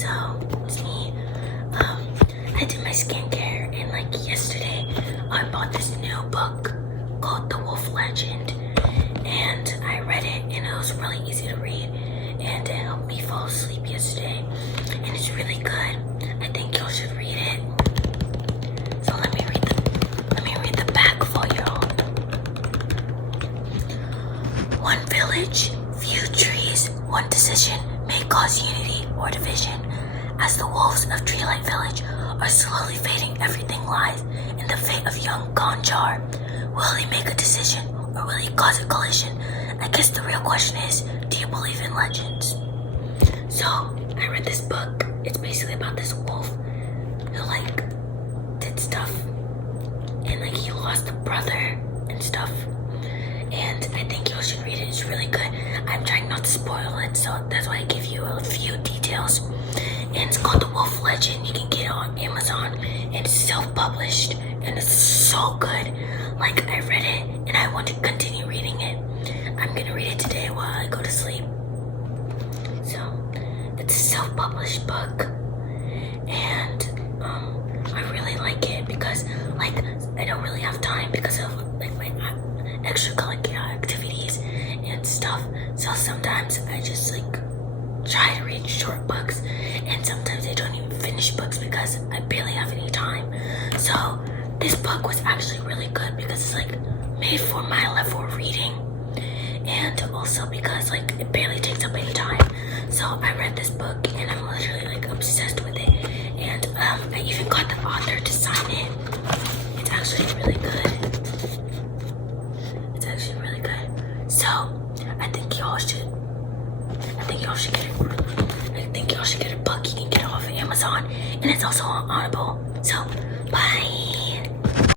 So it's me. I did my skincare, and like yesterday, I bought this new book called The Wolf Legend, and I read it, and it was really easy to read, and it helped me fall asleep yesterday, and it's really good. I think y'all should read it. So let me read the back for y'all. One village, few trees, one decision may cause unity or division. As the wolves of Treelight Village are slowly fading, everything lies in the fate of young Gonjar. Will he make a decision or will he cause a collision? I guess the real question is, do you believe in legends? So, I read this book. It's basically about this wolf who like did stuff and like he lost a brother and stuff. And I think you should read it. It's really good. I'm trying not to spoil it, so that's why I give you a few details. And it's called The Wolf Legend. You can get it on Amazon. And it's self-published, and it's so good. Like, I read it, and I want to continue reading it. I'm gonna read it today while I go to sleep. So, it's a self-published book, and I really like it because, like, I don't really have time because of like my extracurricular activities and stuff. So sometimes I just like try to read short books, and sometimes I don't even finish books because I barely have any time. So this book was actually really good because it's like made for my level of reading, and also because like it barely takes up any time. So I read this book and I'm literally like obsessed with it, and I even got the author to sign it. It's actually really good. It's actually really good. So I think y'all should get it. I think y'all should get a book. You can get it off of Amazon, and it's also on Audible. So